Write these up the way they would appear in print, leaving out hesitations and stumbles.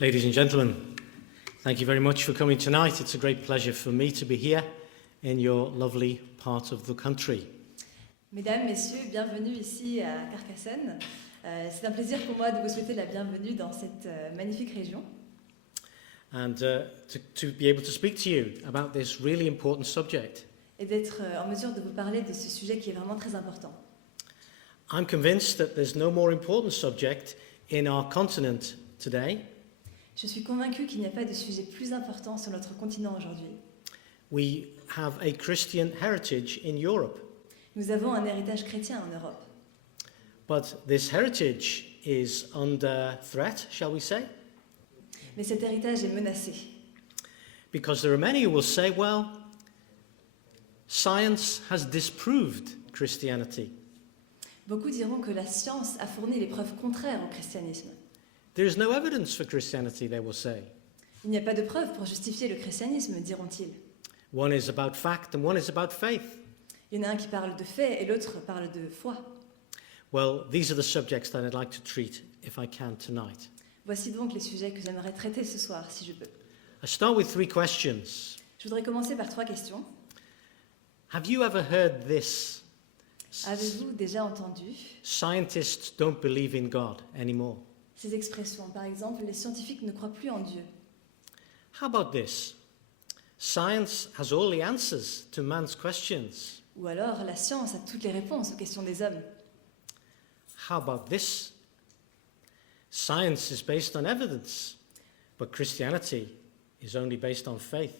Ladies and gentlemen, thank you very much for coming tonight. It's a great pleasure for me to be here in your lovely part of the country. Mesdames, Messieurs, bienvenue ici à Carcassonne. C'est un plaisir pour moi de vous souhaiter la bienvenue dans cette magnifique région. And to be able to speak to you about this really important subject. Et d'être en mesure de vous parler de ce sujet qui est vraiment très important. I'm convinced that there's no more important subject in our continent today. Je suis convaincue qu'il n'y a pas de sujet plus important sur notre continent aujourd'hui. We have a Christian heritage in Europe. Nous avons un héritage chrétien en Europe. But this heritage is under threat, shall we say? Mais cet héritage est menacé. Because there are many who will say, well, science has disproved Christianity. Beaucoup diront que la science a fourni les preuves contraires au christianisme. There is no evidence for Christianity, they will say. Il n'y a pas de preuves pour justifier le christianisme, diront-ils. One is about fact and one is about faith. Il y en a un qui parle de faits et l'autre parle de foi. Well, these are the subjects that I'd like to treat, if I can, tonight. Voici donc les sujets que j'aimerais traiter ce soir, si je peux. I start with three questions. Je voudrais commencer par 3 questions. Have you ever heard this? Avez-vous déjà entendu Scientists don't believe in God anymore. ces expressions? Par exemple, les scientifiques ne croient plus en Dieu. How about this? Science has all the answers to man's questions. Ou alors, la science a toutes les réponses aux questions des hommes. How about this? Science is based on evidence, but Christianity is only based on faith.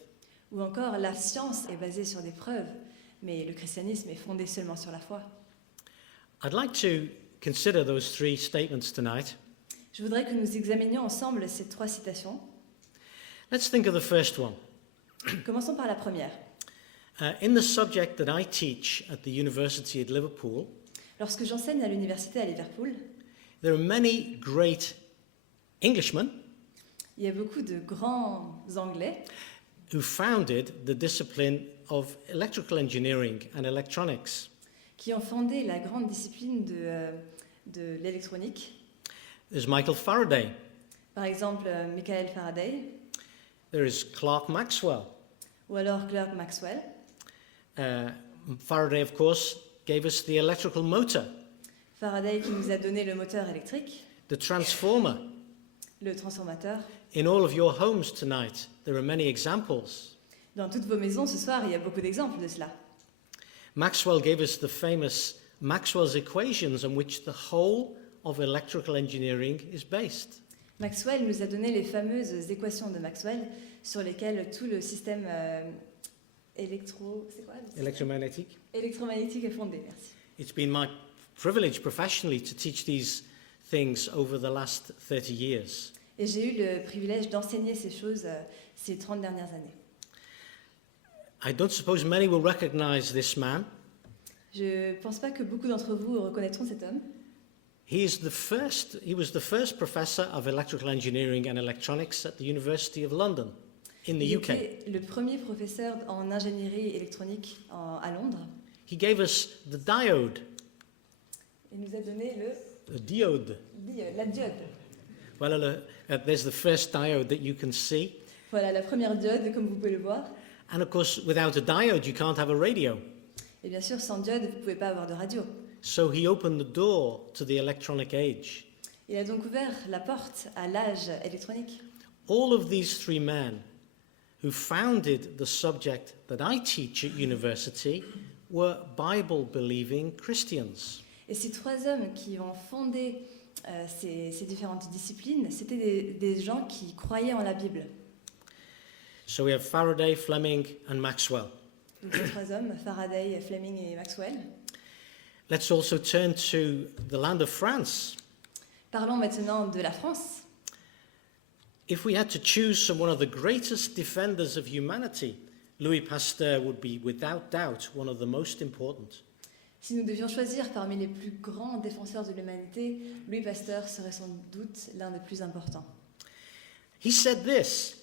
Ou encore, la science est basée sur des preuves, mais le christianisme est fondé seulement sur la foi. I'd like to consider those three statements tonight. Je voudrais que nous examinions ensemble ces 3 citations. Let's think of the first one. Commençons par la première. In the subject that I teach at the University at Liverpool, Lorsque j'enseigne à l'université à Liverpool, there are many great Englishmen il y a beaucoup de grands Anglais who founded the discipline of electrical engineering and electronics. qui ont fondé la grande discipline de l'électronique. There's Michael Faraday. Par exemple, Michael Faraday, There is Clerk Maxwell. ou alors Clerk Maxwell. Faraday, of course, gave us the electrical motor, Faraday qui nous a donné le moteur électrique, the transformer. le transformateur. In all of your homes tonight, there are many examples. Dans toutes vos maisons ce soir, il y a beaucoup d'exemples de cela. Maxwell gave us the famous Maxwell's equations on which the whole of electrical engineering is based. Maxwell nous a donné les fameuses équations de Maxwell sur lesquelles tout le système Electromagnetic. électromagnétique est fondé. Merci. It's been my privilege professionally to teach these things over the last 30 years. Et j'ai eu le privilège d'enseigner ces choses ces 30 dernières années. I don't suppose many will recognize this man. Je ne pense pas que beaucoup d'entre vous reconnaîtront cet homme. He was the first professor of electrical engineering and electronics at the University of London in the Il UK. était le premier professeur en ingénierie électronique à Londres. He gave us the diode, Il nous a donné the diode. la diode. Well, there's the first diode that you can see. Voilà la première diode, comme vous pouvez le voir. And of course, without a diode, you can't have a radio. Et bien sûr, sans diode, vous ne pouvez pas avoir de radio. So he opened the door to the electronic age. Il a donc ouvert la porte à l'âge électronique. All of these three men who founded the subject that I teach at university were Bible-believing Christians. Et ces 3 hommes qui ont fondé ces différentes disciplines, c'était des gens qui croyaient en la Bible. So we have Faraday, Fleming, and Maxwell. Donc ces 3 hommes, Faraday, Fleming et Maxwell. Let's also turn to the land of France. Parlons maintenant de la France. If we had to choose one of the greatest defenders of humanity, Louis Pasteur would be without doubt one of the most important. Si nous devions choisir parmi les plus grands défenseurs de l'humanité, Louis Pasteur serait sans doute l'un des plus importants. He said this: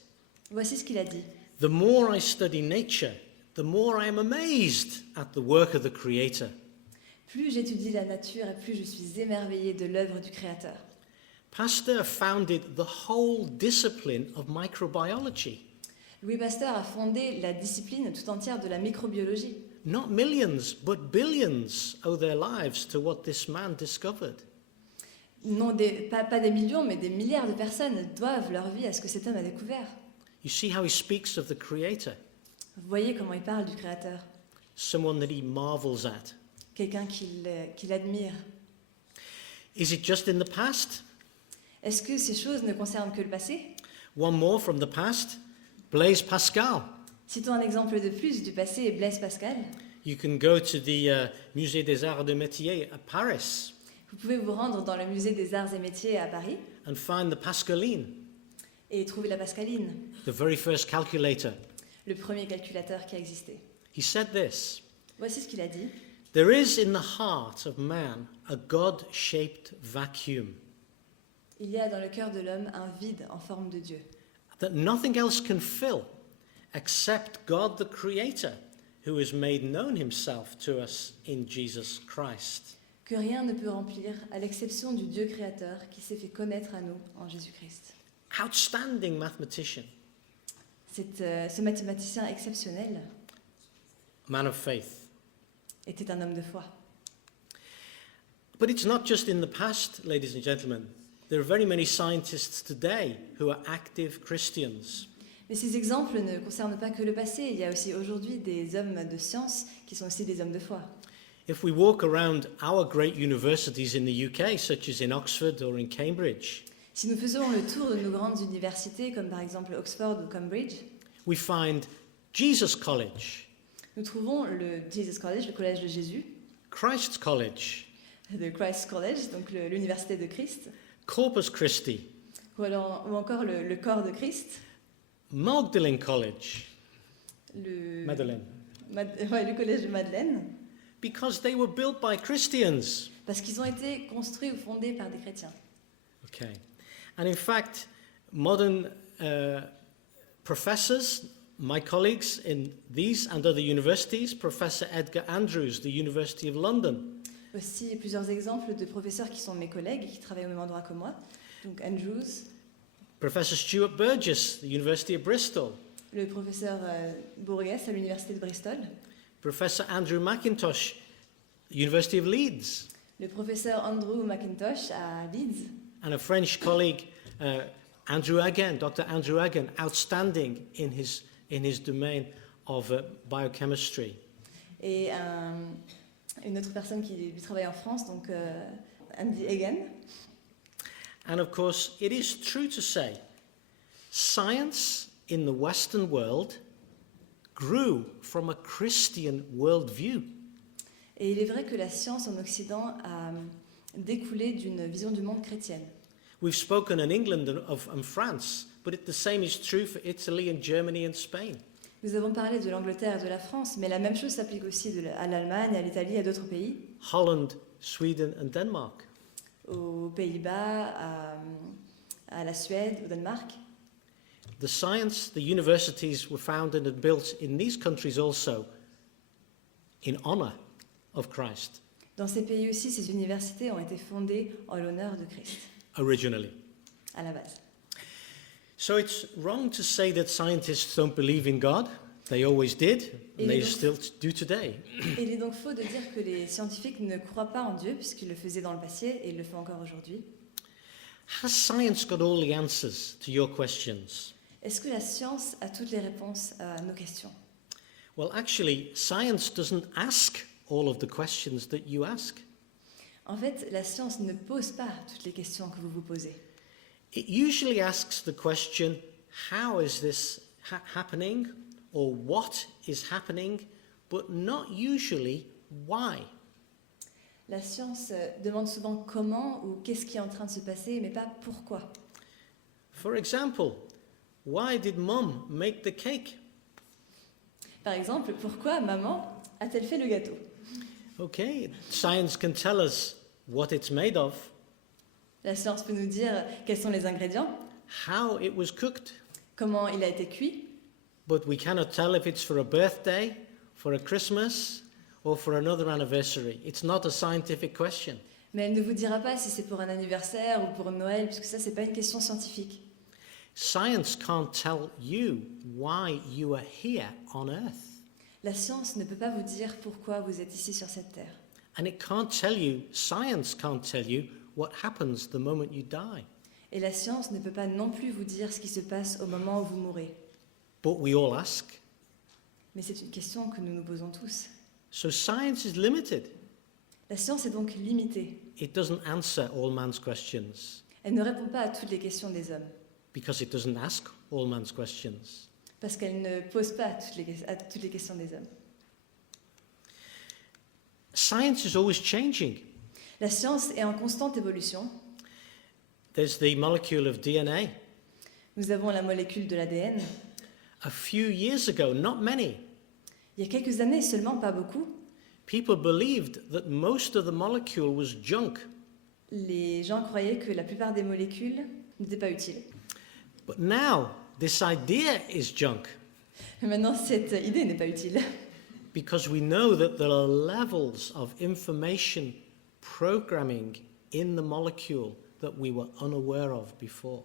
Voici ce qu'il a dit. "The more I study nature, the more I am amazed at the work of the Creator." Plus j'étudie la nature et plus je suis émerveillée de l'œuvre du Créateur. Pasteur founded the whole discipline of microbiology. Louis Pasteur a fondé la discipline tout entière de la microbiologie. Not millions, but billions owe their lives to what this man discovered. Non, pas des millions, mais des milliards de personnes doivent leur vie à ce que cet homme a découvert. You see how he speaks of the Creator, Vous voyez comment il parle du Créateur, someone that he marvels at. quelqu'un qu'il admire. Is it just in the past? Est-ce que ces choses ne concernent que le passé? One more from the past, Blaise Pascal. Citons un exemple de plus du passé, Blaise Pascal. You can go to the Musée des Arts et des Métiers at Paris Vous pouvez vous rendre dans le musée des Arts et Métiers à Paris and find the Pascaline, et trouver la Pascaline, the very first calculator. le premier calculateur qui a existé. He said this, Voici ce qu'il a dit. "There is in the heart of man a God-shaped vacuum Il y a dans le cœur de l'homme un vide en forme de Dieu, that nothing else can fill except God the Creator, who has made known himself to us in Jesus Christ." que rien ne peut remplir à l'exception du Dieu créateur qui s'est fait connaître à nous en Jésus-Christ. Outstanding mathematician, Ce mathématicien exceptionnel man of faith. était un homme de foi. But it's not just in the past, ladies and gentlemen. There are very many scientists today who are active Christians. Mais ces exemples ne concernent pas que le passé. Il y a aussi aujourd'hui des hommes de science qui sont aussi des hommes de foi. If we walk around our great universities in the UK, such as in Oxford or in Cambridge, Si nous faisons le tour de nos grandes universités, comme par exemple Oxford ou Cambridge, we find Jesus College, nous trouvons le Jesus College, le collège de Jésus, Christ's College, le Christ College, donc l'université de Christ, Corpus Christi, ou encore le corps de Christ, Magdalene College, le, Madeleine, le collège de Madeleine, because they were built by Christians. parce qu'ils ont été construits ou fondés par des chrétiens. Okay. And in fact, modern professors, my colleagues in these and other universities, Professor Edgar Andrews, the University of London, Aussi plusieurs exemples de professeurs qui sont mes collègues et qui travaillent au même endroit que moi. Donc Andrews, Professor Stuart Burgess, the University of Bristol, le professeur Bourges à l'université de Bristol, Professor Andrew McIntosh, University of Leeds, le professeur Andrew McIntosh à Leeds, and a French colleague, Andrew Hagen, Dr. Andrew Hagen, outstanding in his domain of biochemistry. et une autre personne qui lui travaille en France, donc Andy Egan. And of course, it is true to say, science in the Western world grew from a Christian worldview. Et il est vrai que la science en Occident a découlé d'une vision du monde chrétienne. We've spoken in England and France, but the same is true for Italy and Germany and Spain. Nous avons parlé de l'Angleterre et de la France, mais la même chose s'applique aussi à l'Allemagne, à l'Italie, à d'autres pays, Holland, Sweden and Denmark. aux Pays-Bas, à la Suède, au Danemark. The science, the universities were founded and built in these countries also in honor of Christ, Dans ces pays aussi, ces universités ont été fondées en l'honneur de Christ, originally. à la base. So it's wrong to say that scientists don't believe in God. They always did, and they still do today. Et il est donc faux de dire que les scientifiques ne croient pas en Dieu, puisqu'ils le faisaient dans le passé et ils le font encore aujourd'hui. Has science got all the answers to your questions? Est-ce que la science a toutes les réponses à nos questions? Well, actually, science doesn't ask all of the questions that you ask. En fait, la science ne pose pas toutes les questions que vous vous posez. It usually asks the question, how is this happening, or what is happening, but not usually why. La science demande souvent comment ou qu'est-ce qui est en train de se passer, mais pas pourquoi. For example, why did Mum make the cake? Par exemple, pourquoi maman a-t-elle fait le gâteau? Okay, science can tell us what it's made of, La science peut nous dire quels sont les ingrédients, how it was cooked, comment il a été cuit, but we cannot tell if it's for a birthday, for a Christmas, or for another anniversary. It's not a scientific question. Mais elle ne vous dira pas si c'est pour un anniversaire ou pour Noël, puisque ça, c'est pas une question scientifique. Science can't tell you why you are here on earth. La science ne peut pas vous dire pourquoi vous êtes ici sur cette terre. And science can't tell you what happens the moment you die. Et la science ne peut pas non plus vous dire ce qui se passe au moment où vous mourrez. But we all ask. Mais c'est une question que nous nous posons tous. So science is limited. La science est donc limitée. It doesn't answer all man's questions Elle ne répond pas à toutes les questions des hommes, because it doesn't ask all man's questions. parce qu'elle ne pose pas à toutes les questions des hommes. Science is always changing. La science est en constante évolution. There's the molecule of DNA. Nous avons la molécule de l'ADN. A few years ago, not many, Il y a quelques années seulement, pas beaucoup, people believed that most of the molecule was junk. les gens croyaient que la plupart des molécules n'étaient pas utiles. But now, this idea is junk Mais maintenant, cette idée n'est pas utile, because we know that there are levels of information programming in the molecule that we were unaware of before.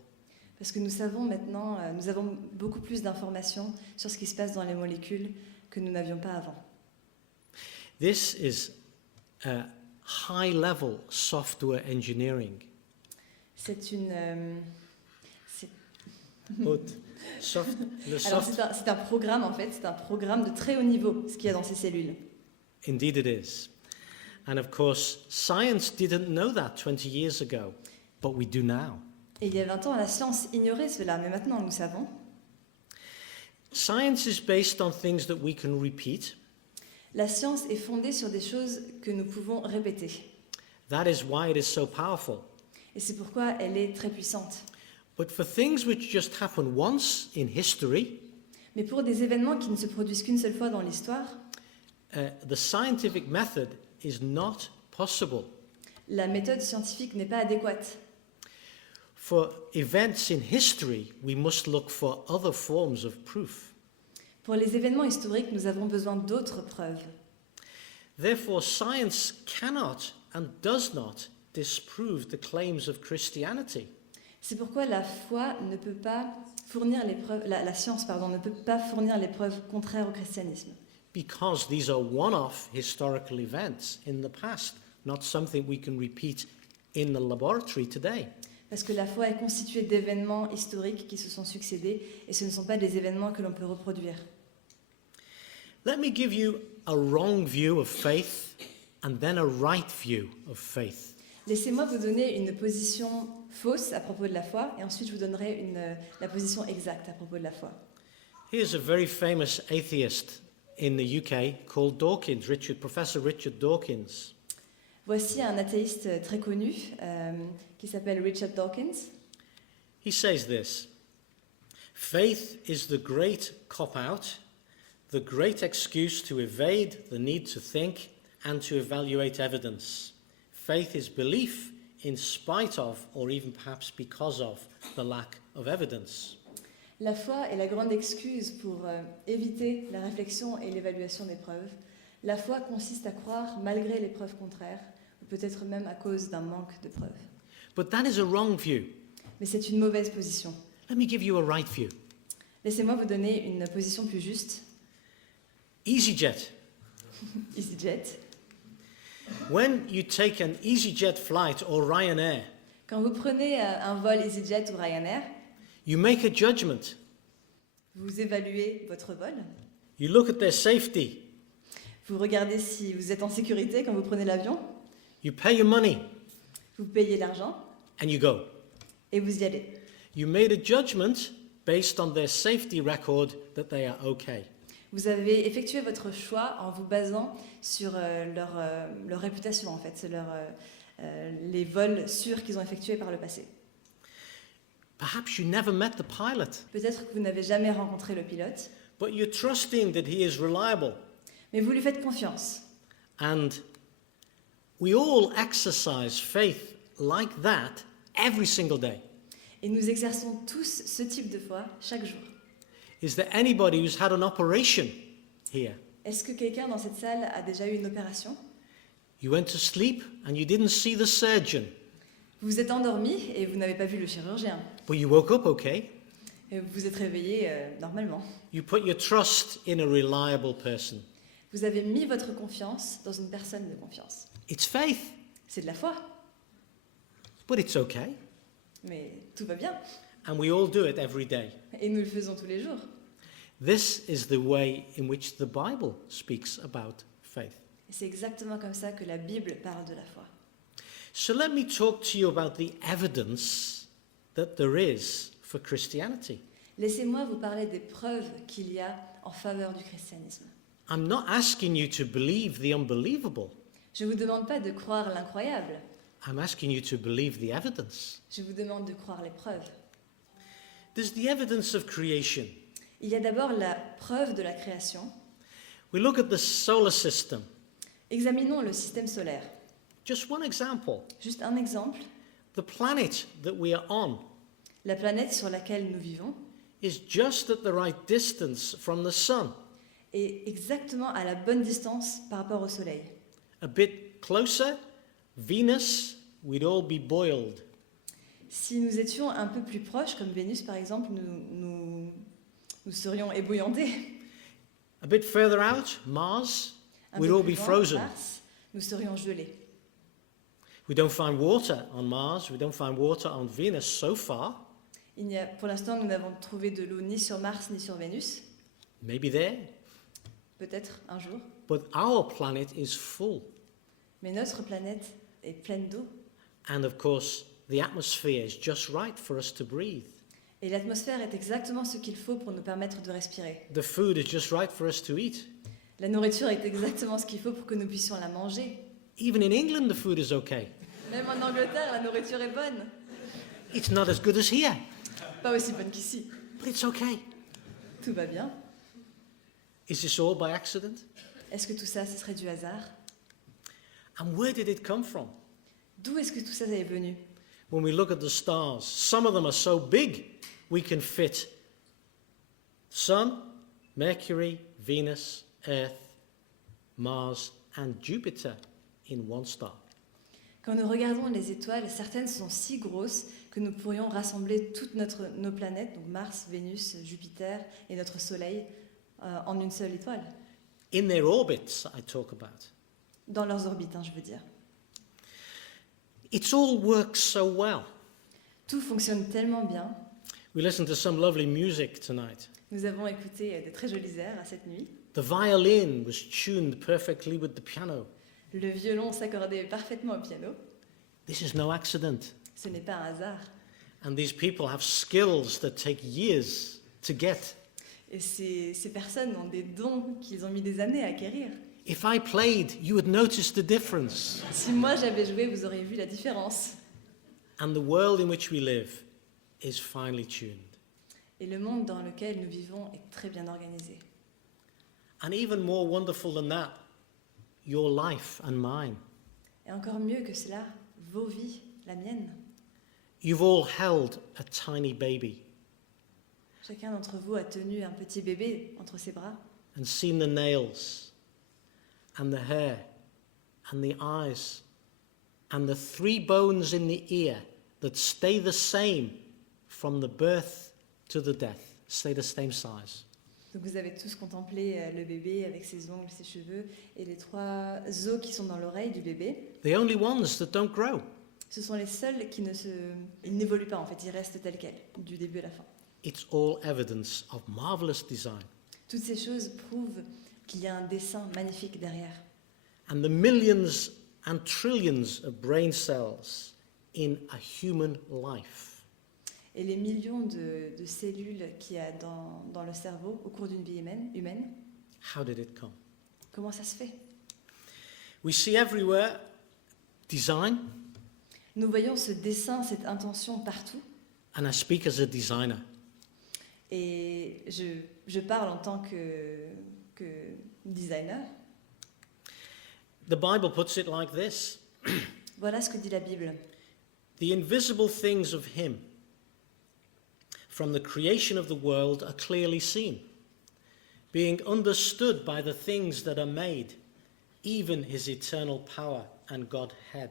parce que nous savons maintenant, nous avons beaucoup plus d'informations sur ce qui se passe dans les molécules que nous n'avions pas avant. This is high-level software engineering. C'est une... c'est- But the Alors soft, c'est un programme en fait, c'est un programme de très haut niveau, ce qu'il y a dans ces cellules. indeed it is. And of course, science didn't know that 20 years ago, but we do now. Et il y a 20 ans, la science ignorait cela, mais maintenant nous savons. Science is based on things that we can repeat. La science est fondée sur des choses que nous pouvons répéter. That is why it is so powerful. Et c'est pourquoi elle est très puissante. But for things which just happen once in history, Mais pour des événements qui ne se produisent qu'une seule fois dans l'histoire, the scientific method is not possible. la méthode scientifique n'est pas adéquate. For events in history, we must look for other forms of proof. Pour les événements historiques, nous avons besoin d'autres preuves. Therefore, science cannot and does not disprove the claims of Christianity. C'est pourquoi la foi ne peut pas fournir les preuves, la science ne peut pas fournir les preuves contraires au christianisme. Because these are one-off historical events in the past, not something we can repeat in the laboratory today. Parce que la foi est constituée d'événements historiques qui se sont succédés et ce ne sont pas des événements que l'on peut reproduire. Let me give you a wrong view of faith and then a right view of faith. Laissez-moi vous donner une position fausse à propos de la foi et ensuite je vous donnerai la position exacte à propos de la foi. Here's a very famous atheist in the UK called Dawkins, Professor Richard Dawkins. Voici un athéiste très connu qui s'appelle Richard Dawkins. He says this: faith is the great cop-out, the great excuse to evade the need to think and to evaluate evidence. Faith is belief in spite of, or even perhaps because of, the lack of evidence. La foi est la grande excuse pour éviter la réflexion et l'évaluation des preuves. La foi consiste à croire malgré les preuves contraires, ou peut-être même à cause d'un manque de preuves. But that is a wrong view. Mais c'est une mauvaise position. Let me give you a right view. Laissez-moi vous donner une position plus juste. EasyJet. EasyJet. When you take an EasyJet flight or Ryanair, Quand vous prenez un vol EasyJet ou Ryanair, you make a judgment. vous évaluez votre vol. You look at their safety. Vous regardez si vous êtes en sécurité quand vous prenez l'avion. You pay your money Vous payez l'argent and you go. et vous y allez. You made a judgment based on their safety record that they are okay. Vous avez effectué votre choix en vous basant sur leur réputation, en fait, sur les vols sûrs qu'ils ont effectués par le passé. Perhaps you never met the pilot, Peut-être que vous n'avez jamais rencontré le pilote, but you're trusting that he is reliable. mais vous lui faites confiance. And we all exercise faith like that every single day. Et nous exerçons tous ce type de foi chaque jour. Is there anybody who's had an operation here? Est-ce que quelqu'un dans cette salle a déjà eu une opération? You went to sleep and you didn't see the surgeon, Vous êtes endormi et vous n'avez pas vu le chirurgien. but you woke up okay. Et vous vous êtes réveillé normalement. You put your trust in a reliable person. Vous avez mis votre confiance dans une personne de confiance. It's faith, C'est de la foi, but it's okay. mais tout va bien. And we all do it every day. Et nous le faisons tous les jours. This is the way in which the Bible speaks about faith. Et c'est exactement comme ça que la Bible parle de la foi. So let me talk to you about the evidence that there is for Christianity. Laissez-moi vous parler des preuves qu'il y a en faveur du christianisme. I'm not asking you to believe the unbelievable. Je ne vous demande pas de croire l'incroyable, I'm asking you to believe the evidence. je vous demande de croire les preuves. There's the evidence of creation. Il y a d'abord la preuve de la création. We look at the solar system. Examinons le système solaire. Just one example. Juste un exemple, The planet that we are on la planète sur laquelle nous vivons is just at the right distance from the sun. est exactement à la bonne distance par rapport au Soleil. A bit closer, Venus, we'd all be boiled. Si nous étions un peu plus proches, comme Vénus par exemple, nous serions ébouillantés. A bit further out, Mars, Un we'd peu all plus be loin, frozen. Mars, nous serions gelés. We don't find water on Mars, we don't find water on Venus so far. Pour l'instant, nous n'avons trouvé de l'eau ni sur Mars ni sur Vénus. Maybe there. Peut-être un jour. But our planet is full. Mais notre planète est pleine d'eau. And of course, the atmosphere is just right for us to breathe. Et l'atmosphère est exactement ce qu'il faut pour nous permettre de respirer. The food is just right for us to eat. La nourriture est exactement ce qu'il faut pour que nous puissions la manger. Even in England, the food is okay. Même en Angleterre, la nourriture est bonne. It's not as good as here, Pas aussi bonne qu'ici. but it's okay. Tout va bien. Is this all by accident? Est-ce que tout ça, ce serait du hasard? And where did it come from? D'où est-ce que tout ça est venu? When we look at the stars, some of them are so big we can fit Sun, Mercury, Venus, Earth, Mars, and Jupiter in one star. Quand nous regardons les étoiles, certaines sont si grosses que nous pourrions rassembler toutes nos planètes, donc Mars, Vénus, Jupiter et notre Soleil, en une seule étoile. In their orbits, I talk about. Dans leurs orbites, je veux dire. It all works so well. Tout fonctionne tellement bien. We listened to some lovely music tonight. Nous avons écouté de très jolis airs à cette nuit. The violin was tuned perfectly with the piano. Le violon s'accordait parfaitement au piano. This is no accident. Ce n'est pas un hasard. And these people have skills that take years to get. Et ces personnes ont des dons qu'ils ont mis des années à acquérir. If I played, you would notice the difference. Si moi j'avais joué, vous auriez vu la différence. And the world in which we live is finely tuned. Et le monde dans lequel nous vivons est très bien organisé. And even more wonderful than that, your life and mine. Et encore mieux que cela, vos vies, la mienne. You've all held a tiny baby Chacun d'entre vous a tenu un petit bébé entre ses bras and seen the nails and the hair and the eyes and the 3 bones in the ear that stay the same from the birth to the death, stay the same size. Donc vous avez tous contemplé le bébé avec ses ongles, ses cheveux et les 3 os qui sont dans l'oreille du bébé. The only ones that don't grow. Ce sont les seuls qui ils n'évoluent pas en fait, ils restent tels quels, du début à la fin. It's all evidence of marvelous design. Toutes ces choses prouvent qu'il y a un dessin magnifique derrière. And the millions and trillions of brain cells in a human life. Et les millions de cellules qu'il y a dans le cerveau au cours d'une vie humaine, How did it come? comment ça se fait? We see everywhere design, Nous voyons ce dessin, cette intention partout. and I speak as a designer. Et je parle en tant que designer. The Bible puts it like this. Voilà ce que dit la Bible. The invisible things of him from the creation of the world are clearly seen, being understood by the things that are made, even his eternal power and Godhead.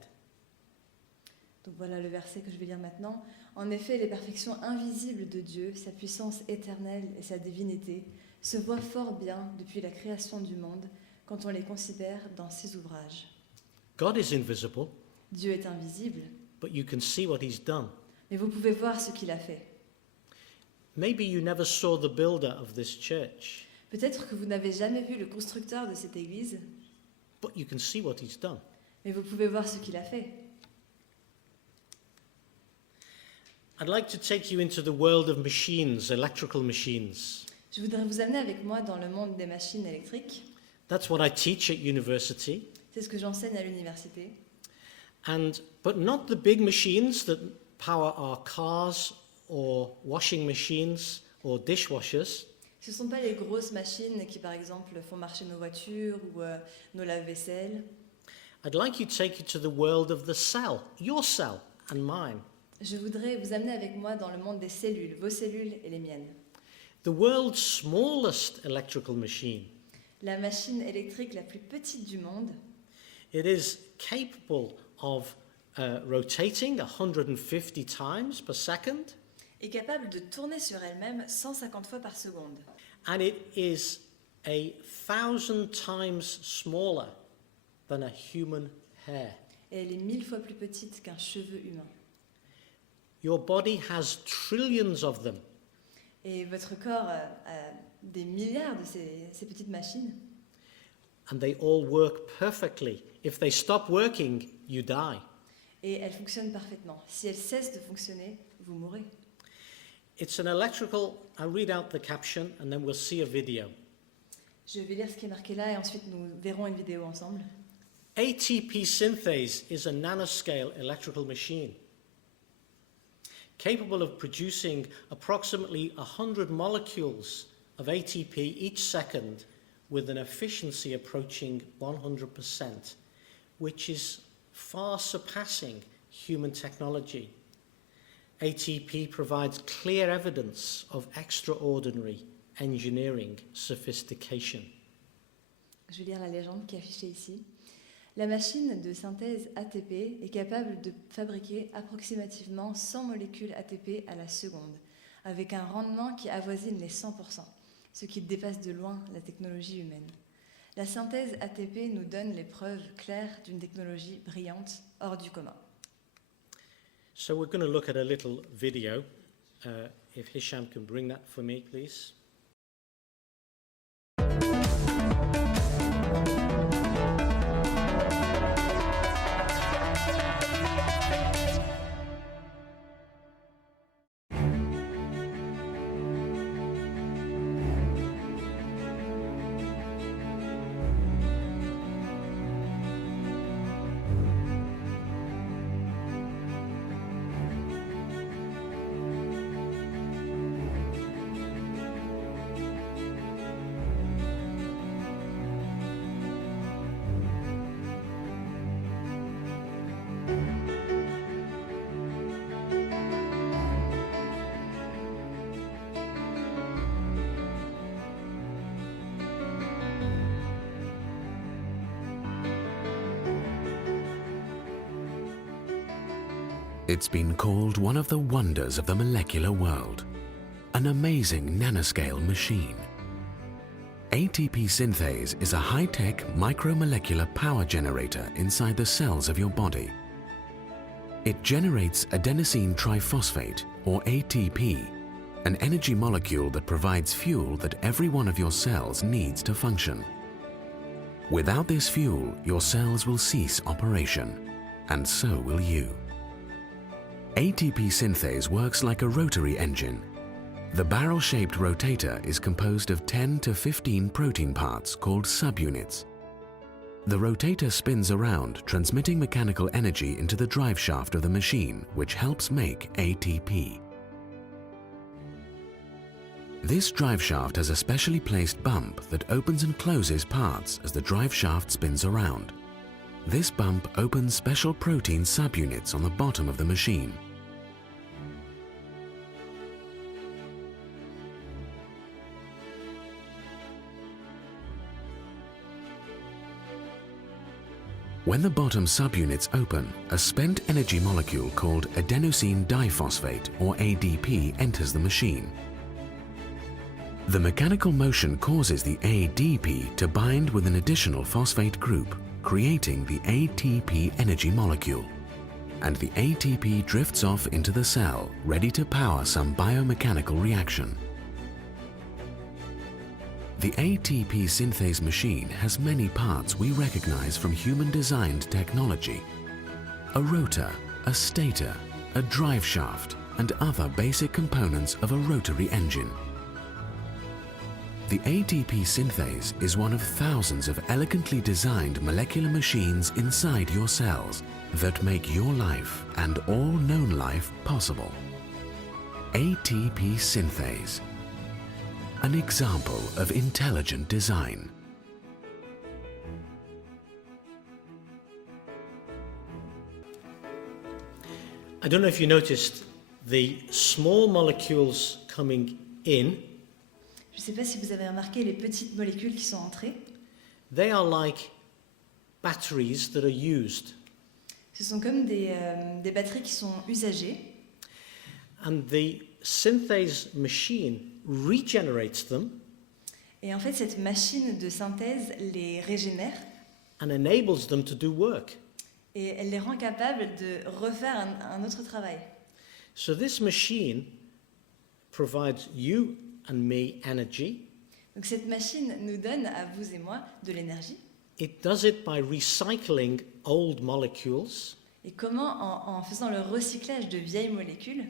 Donc voilà le verset que je vais lire maintenant. En effet, les perfections invisibles de Dieu, sa puissance éternelle et sa divinité, se voient fort bien depuis la création du monde quand on les considère dans ses ouvrages. God is invisible, Dieu est invisible, but you can see what he's done. mais vous pouvez voir ce qu'il a fait. Maybe you never saw the builder of this church, Peut-être que vous n'avez jamais vu le constructeur de cette église, but you can see what he's done. mais vous pouvez voir ce qu'il a fait. I'd like to take you into the world of machines, electrical machines. Je voudrais vous amener avec moi dans le monde des machines électriques. That's what I teach at university. C'est ce que j'enseigne à l'université. But not the big machines that power our cars or washing machines or dishwashers. Ce ne sont pas les grosses machines qui, par exemple, font marcher nos voitures ou nos lave-vaisselle. I'd like you to take you to the world of the cell, your cell and mine. Je voudrais vous amener avec moi dans le monde des cellules, vos cellules et les miennes. The world's smallest electrical machine. La machine électrique la plus petite du monde. It is capable of rotating 150 times per second, Est capable de tourner sur elle-même 150 fois par seconde. and it is 1,000 times smaller than a human hair. Et elle est 1000 fois plus petite qu'un cheveu humain. Your body has trillions of them. Et votre corps a des milliards de ces petites machines. And they all work perfectly. If they stop working, you die. Et elles fonctionnent parfaitement. Si elles cessent de fonctionner, vous mourrez. It's an electrical, I'll read out the caption and then we'll see a video. Je vais lire ce qui est marqué là et ensuite nous verrons une vidéo ensemble. ATP synthase is a nanoscale electrical machine capable of producing approximately 100 molecules of ATP each second with an efficiency approaching 100%, which is far surpassing human technology. ATP provides clear evidence of extraordinary engineering sophistication. Je vais lire la légende qui est affichée ici. La machine de synthèse ATP est capable de fabriquer approximativement 100 molécules ATP à la seconde, avec un rendement qui avoisine les 100%, ce qui dépasse de loin la technologie humaine. La synthèse ATP nous donne les preuves claires d'une technologie brillante hors du commun. So we're going to look at a little video. If Hisham can bring that for me, please. It's been called one of the wonders of the molecular world, an amazing nanoscale machine. ATP synthase is a high-tech micromolecular power generator inside the cells of your body. It generates adenosine triphosphate, or ATP, an energy molecule that provides fuel that every one of your cells needs to function. Without this fuel, your cells will cease operation, and so will you. ATP synthase works like a rotary engine. The barrel-shaped rotator is composed of 10 to 15 protein parts called subunits. The rotator spins around, transmitting mechanical energy into the drive shaft of the machine, which helps make ATP. This drive shaft has a specially placed bump that opens and closes parts as the drive shaft spins around. This bump opens special protein subunits on the bottom of the machine. When the bottom subunits open, a spent energy molecule called adenosine diphosphate, or ADP, enters the machine. The mechanical motion causes the ADP to bind with an additional phosphate group, creating the ATP energy molecule. And the ATP drifts off into the cell, ready to power some biomechanical reaction. The ATP synthase machine has many parts we recognize from human-designed technology. A rotor, a stator, a drive shaft, and other basic components of a rotary engine. The ATP synthase is one of thousands of elegantly designed molecular machines inside your cells that make your life and all known life possible. ATP synthase. An example of intelligent design. I don't know if you noticed the small molecules coming in. Je ne sais pas si vous avez remarqué les petites molécules qui sont entrées. They are like batteries that are used. Ce sont comme des batteries qui sont usagées. And the synthase machine regenerates them Et en fait, cette machine de synthèse les régénère and enables them to do work. et elle les rend capables de refaire un autre travail. So this machine provides you and me energy. Donc cette machine nous donne à vous et moi de l'énergie. It does it by recycling old molecules, Et comment en faisant le recyclage de vieilles molécules,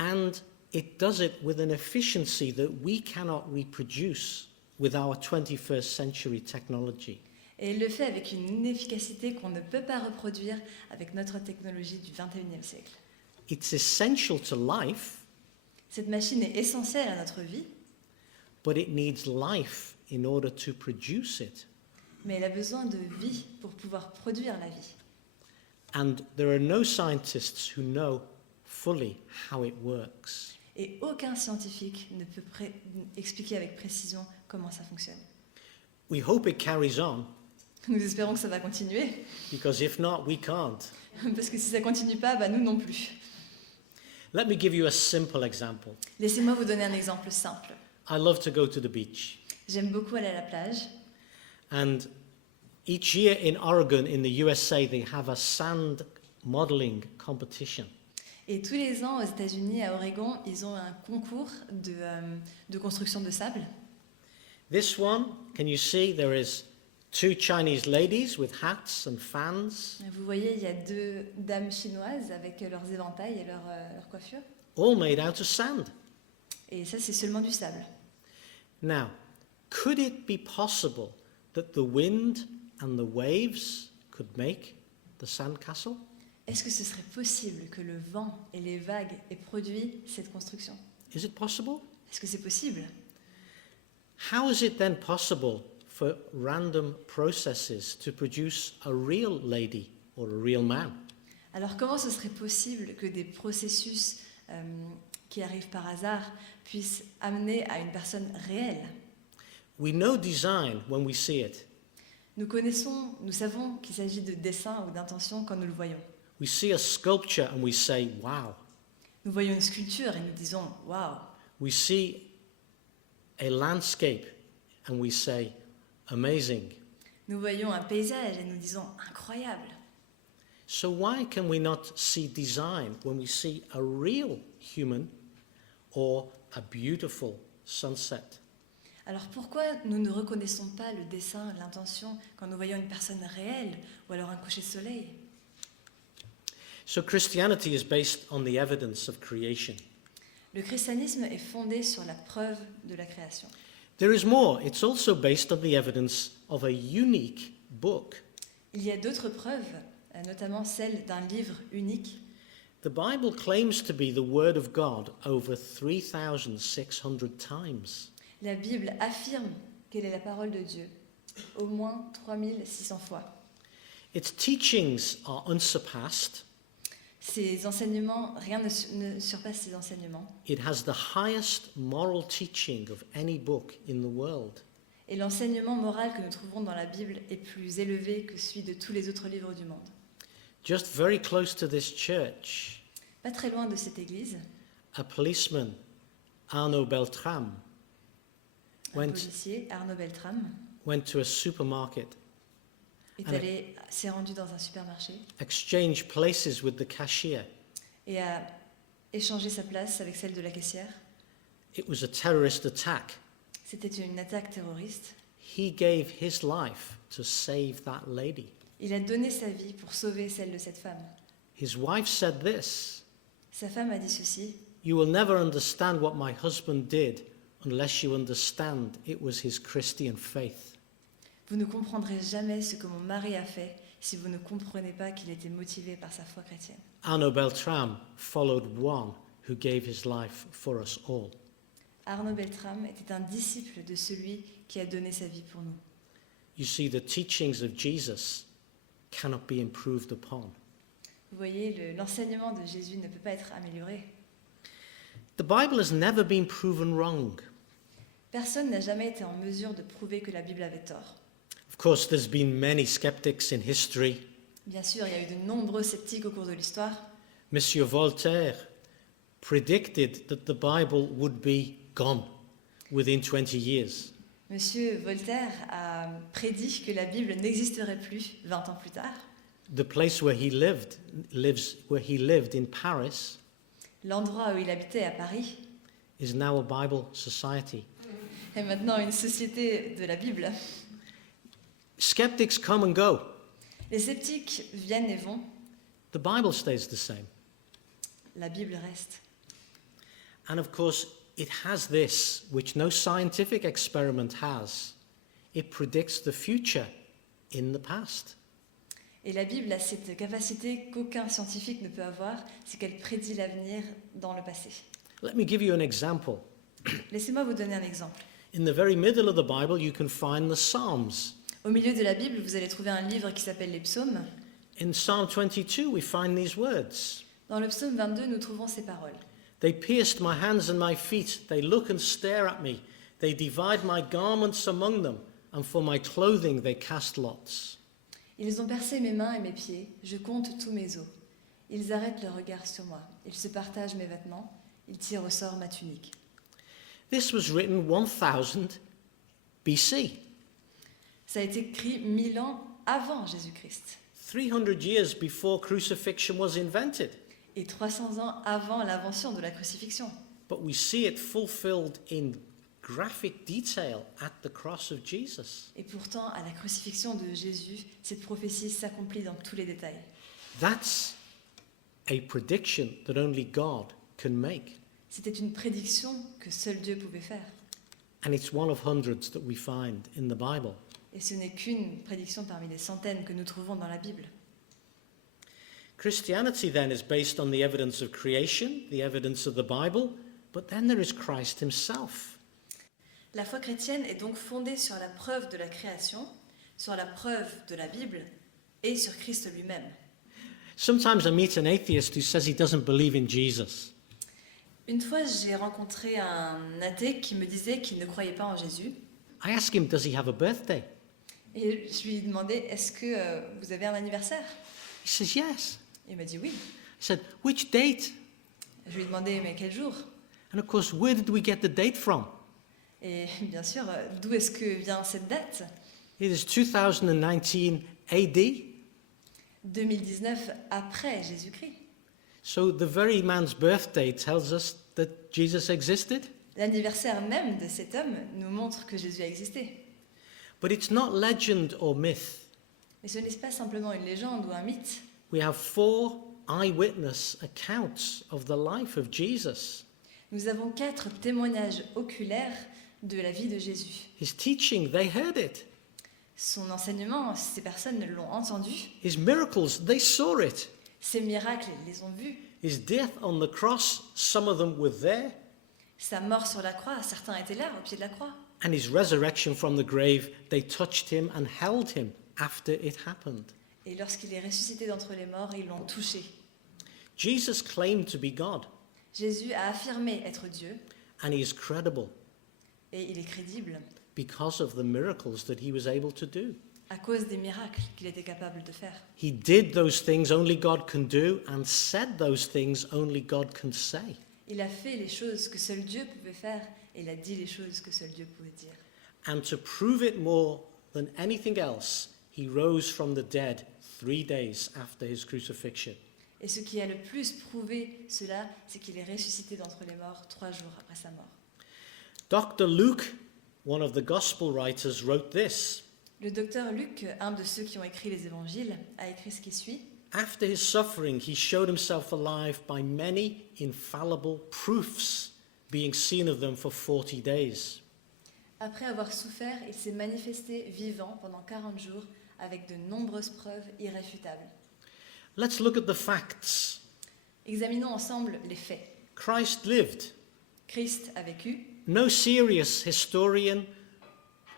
and it does it with an efficiency that we cannot reproduce with our 21st century technology. et elle le fait avec une efficacité qu'on ne peut pas reproduire avec notre technologie du 21e siècle. It's essential to life, Cette machine est essentielle à notre vie, but it needs life in order to produce it. mais elle a besoin de vie pour pouvoir produire la vie. And there are no scientists who know fully how it works. Et aucun scientifique ne peut expliquer avec précision comment ça fonctionne. We hope it carries on, Nous espérons que ça va continuer, because if not, we can't. parce que si ça continue pas, bah nous non plus. Let me give you a simple example. Laissez-moi vous donner un exemple simple. I love to go to the beach. J'aime beaucoup aller à la plage. And each year in Oregon, in the USA, they have a sand modeling competition. Et tous les ans, aux États-Unis, à Oregon, ils ont un concours de construction de sable. This one, can you see, there is two Chinese ladies with hats and fans, Vous voyez, il y a deux dames chinoises avec leurs éventails et leurs coiffures. all made out of sand. Et ça, c'est seulement du sable. Now, could it be possible that the wind and the waves could make the sandcastle? Est-ce que ce serait possible que le vent et les vagues aient produit cette construction? Is it possible? Est-ce que c'est possible? How is it then possible for random processes to produce a real lady or a real man? Alors comment ce serait possible que des processus qui arrivent par hasard puissent amener à une personne réelle? We know design when we see it. Nous savons qu'il s'agit de dessin ou d'intention quand nous le voyons. We see a sculpture and we say, wow. Nous voyons une sculpture et nous disons « Waouh !» We see a landscape and we say, amazing. Nous voyons un paysage et nous disons « Incroyable !» So why can we not see design when we see a real human or a beautiful sunset? Alors pourquoi nous ne reconnaissons pas le dessin, l'intention, quand nous voyons une personne réelle ou alors un coucher de soleil? So Christianity is based on the evidence of creation. Le christianisme est fondé sur la preuve de la création. There is more. It's also based on the evidence of a unique book. Il y a d'autres preuves, notamment celle d'un livre unique. The Bible claims to be the Word of God over 3,600 times. La Bible affirme qu'elle est la parole de Dieu, au moins 3600 fois. Its teachings are unsurpassed. Ces enseignements, rien ne surpasse ces enseignements. It has the highest moral teaching of any book in the world. Et l'enseignement moral que nous trouvons dans la Bible est plus élevé que celui de tous les autres livres du monde. Just very close to this church, Pas très loin de cette église, a policeman, Arno Beltram, un went, policier, Arno Beltram, went to a supermarket, s'est rendu dans un supermarché exchanged places with the cashier. et a échangé sa place avec celle de la caissière. It was a terrorist attack. C'était une attaque terroriste. He gave his life to save that lady. Il a donné sa vie pour sauver celle de cette femme. His wife said this, Sa femme a dit ceci: "You will never understand what my husband did unless you understand it was his Christian faith." Vous ne comprendrez jamais ce que mon mari a fait si vous ne comprenez pas qu'il était motivé par sa foi chrétienne. Arno Beltram followed one who gave his life for us all. Arno Beltram était un disciple de celui qui a donné sa vie pour nous. You see, the teachings of Jesus cannot be improved upon. Vous voyez, l'enseignement de Jésus ne peut pas être amélioré. The Bible has never been proven wrong. Personne n'a jamais été en mesure de prouver que la Bible avait tort. Of course, there's been many skeptics in history. Bien sûr, il y a eu de nombreux sceptiques au cours de l'histoire. Monsieur Voltaire predicted that the Bible would be gone within 20 years. Monsieur Voltaire a prédit que la Bible n'existerait plus 20 ans plus tard. The place where he lived in Paris L'endroit où il habitait à Paris is now a Bible society. est maintenant une société de la Bible. Skeptics come and go. Les sceptiques viennent et vont, The Bible stays the same. la Bible reste. And of course, it has this, which no scientific experiment has. It predicts the future in the past. Et la Bible a cette capacité qu'aucun scientifique ne peut avoir, c'est qu'elle prédit l'avenir dans le passé. Let me give you an example. Laissez-moi vous donner un exemple. In the very middle of the Bible, you can find the Psalms. Au milieu de la Bible, vous allez trouver un livre qui s'appelle les Psaumes. In Psalm 22, we find these words. Dans le Psaume 22, nous trouvons ces paroles. They pierced my hands and my feet. They look and stare at me. They divide my garments among them, and for my clothing they cast lots. Ils ont percé mes mains et mes pieds, je compte tous mes os. Ils arrêtent leur regard sur moi, ils se partagent mes vêtements, ils tirent au sort ma tunique. This was written 1000 BC, Ça a été écrit 1000 ans avant Jésus-Christ 300 years before crucifixion was invented. et 300 ans avant l'invention de la crucifixion. But we see it fulfilled in graphic detail at the cross of Jesus. Et pourtant, à la crucifixion de Jésus, cette prophétie s'accomplit dans tous les détails. That's a prediction that only God can make. C'était une prédiction que seul Dieu pouvait faire. And it's one of hundreds that we find in the Bible. Et ce n'est qu'une prédiction parmi les centaines que nous trouvons dans la Bible. Christianity then is based on the evidence of creation, the evidence of the Bible, but then there is Christ himself. La foi chrétienne est donc fondée sur la preuve de la création, sur la preuve de la Bible et sur Christ lui-même. Sometimes I meet an atheist who says he doesn't believe in Jesus. Une fois, j'ai rencontré un athée qui me disait qu'il ne croyait pas en Jésus. I ask him, does he have a birthday? Et je lui ai demandé, est-ce que vous avez un anniversaire? He says yes. Il m'a dit oui. I said, which date? Je lui ai demandé, mais quel jour? And of course, where did we get the date from? Et bien sûr, d'où est-ce que vient cette date? It is 2019 AD. 2019 après Jésus-Christ. So the very man's birthday tells us that Jesus existed. L'anniversaire même de cet homme nous montre que Jésus a existé. But it's not legend or myth. Mais ce n'est pas simplement une légende ou un mythe. We have 4 eyewitness accounts of the life of Jesus. Nous avons 4 témoignages oculaires de la vie de Jésus. His teaching, they heard it. Son enseignement, ces personnes l'ont entendu. His miracles, they saw it. Ses miracles, ils les ont vus. His death on the cross, some of them were there. Sa mort sur la croix, certains étaient là, au pied de la croix. And his resurrection from the grave, they touched him and held him after it happened. Et lorsqu'il est ressuscité d'entre les morts, ils l'ont touché. Jesus claimed to be God, Jésus a affirmé être Dieu, and he is credible. et il est crédible. because of the miracles that he was able to do. à cause des miracles qu'il était capable de faire. He did those things only God can do and said those things only God can say. Il a fait les choses que seul Dieu pouvait faire et il a dit les choses que seul Dieu pouvait dire. And to prove it more than anything else, he rose from the dead 3 days after his crucifixion. Et ce qui a le plus prouvé cela, c'est qu'il est ressuscité d'entre les morts 3 jours après sa mort. Dr. Luke, one of the gospel writers, wrote this. Le docteur Luc, un de ceux qui ont écrit les évangiles, a écrit ce qui suit. After his suffering, he showed himself alive by many infallible proofs, being seen of them for 40 days. Après avoir souffert, il s'est manifesté vivant pendant 40 jours avec de nombreuses preuves irréfutables. Let's look at the facts. Examinons ensemble les faits. Christ lived. Christ a vécu. No serious historian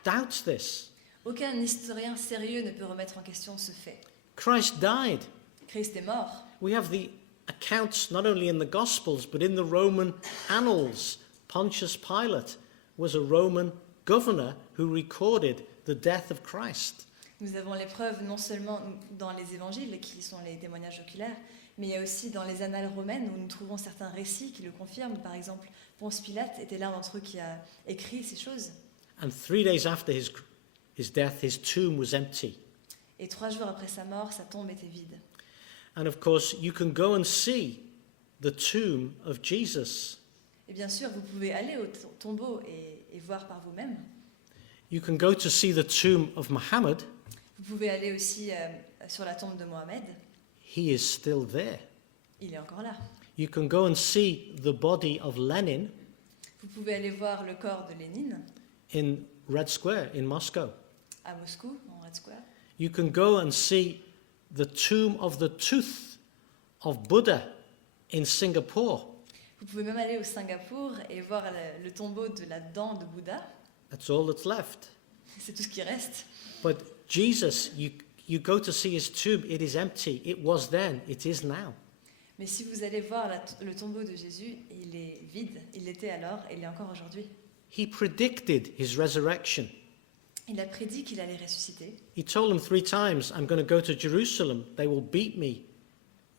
doubts this. Aucun historien sérieux ne peut remettre en question ce fait. Christ died. Christ est mort. We have the accounts not only in the Gospels but in the Roman annals. Pontius Pilate was a Roman governor who recorded the death of Christ. Nous avons les preuves non seulement dans les évangiles, qui sont les témoignages oculaires, mais il y a aussi dans les annales romaines où nous trouvons certains récits qui le confirment. Par exemple, Ponce Pilate était l'un d'entre eux qui a écrit ces choses. And 3 days after his death, his tomb was empty. Et 3 jours après sa mort, sa tombe était vide. And of course, you can go and see the tomb of Jesus. Et bien sûr, vous pouvez aller au tombeau et voir par vous-même. You can go to see the tomb of Muhammad. Vous pouvez aller aussi sur la tombe de Mohammed. He is still there. Il est encore là. You can go and see the body of Lenin Vous pouvez aller voir le corps de Lénine in Red Square in Moscow. à Moscou, en Red Square. You can go and see the tomb of the tooth of Buddha in Singapore. Vous pouvez même aller au Singapour et voir le tombeau de la dent de Bouddha. That's all that's left. C'est tout ce qui reste. But Jesus, you go to see his tomb, it is empty. It was then, it is now. Mais si vous allez voir le tombeau de Jésus, il est vide. Il l'était alors et il est encore aujourd'hui. He predicted his resurrection. Il a prédit qu'il allait ressusciter. He told them 3 times, I'm going to go to Jerusalem. They will beat me,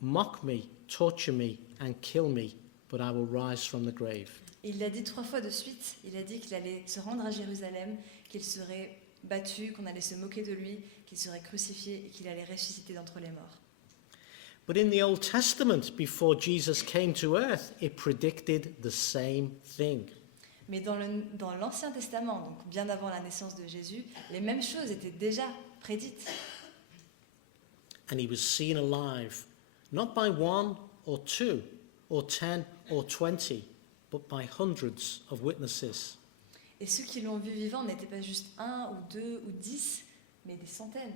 mock me, torture me, and kill me, but I will rise from the grave. Et il l'a dit 3 fois de suite. Il a dit qu'il allait se rendre à Jérusalem, qu'il serait battu, qu'on allait se moquer de lui, qu'il serait crucifié et qu'il allait ressusciter d'entre les morts. But in the Old Testament, before Jesus came to earth, it predicted the same thing. Mais dans l'Ancien Testament, donc bien avant la naissance de Jésus, les mêmes choses étaient déjà prédites. And he was seen alive, not by 1 or 2 or 10 or 20, but by hundreds of witnesses. Et ceux qui l'ont vu vivant n'étaient pas juste 1 ou 2 ou 10, mais des centaines.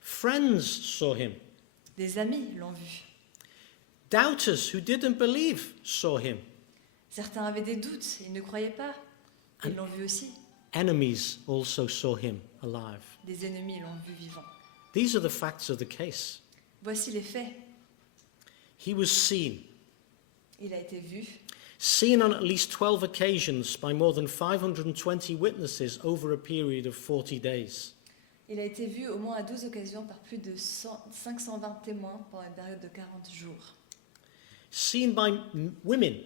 Friends saw him. Des amis l'ont vu. Doubters who didn't believe saw him. Certains avaient des doutes, ils ne croyaient pas. Ils l'ont vu aussi. Enemies also saw him alive. Des ennemis l'ont vu vivant. These are the facts of the case. Voici les faits. He was seen. Il a été vu, Seen on at least 12 occasions by more than 520 witnesses over a period of 40 days. il a été vu au moins à 12 occasions par plus de 520 témoins pendant une période de 40 jours. Seen by women,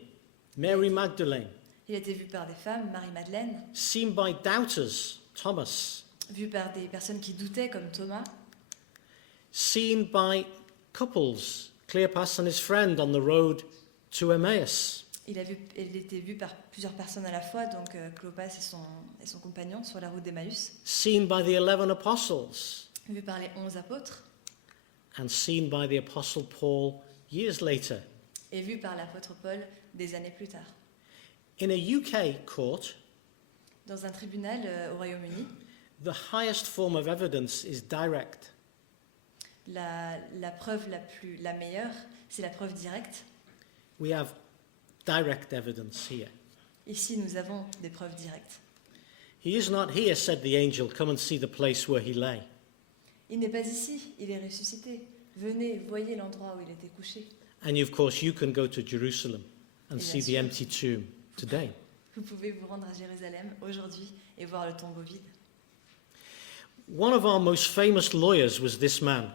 Mary Magdalene. Il a été vu par des femmes, Marie-Madeleine, Seen by doubters, Thomas. vu par des personnes qui doutaient comme Thomas, Seen by couples, Cleopas and his friend on the road to Emmaus. il a été vu par plusieurs personnes à la fois, donc Clopas et son compagnon sur la route d'Emmaüs, Seen by the 11 apostles. vu par les 11 apôtres And seen by the apostle Paul years later. et vu par l'apôtre Paul des années plus tard. In a UK court, Dans un tribunal au Royaume-Uni, the highest form of evidence is direct. la preuve la meilleure, c'est la preuve directe. We have direct evidence here. Ici, nous avons des preuves directes. He is not here, said the angel. Come and see the place where he lay. Il n'est pas ici, il est ressuscité. Venez, voyez l'endroit où il était couché. And of course, you can go to Jerusalem and see the empty tomb today. Vous pouvez vous rendre à Jérusalem aujourd'hui et voir le tombeau vide. One of our most famous lawyers was this man.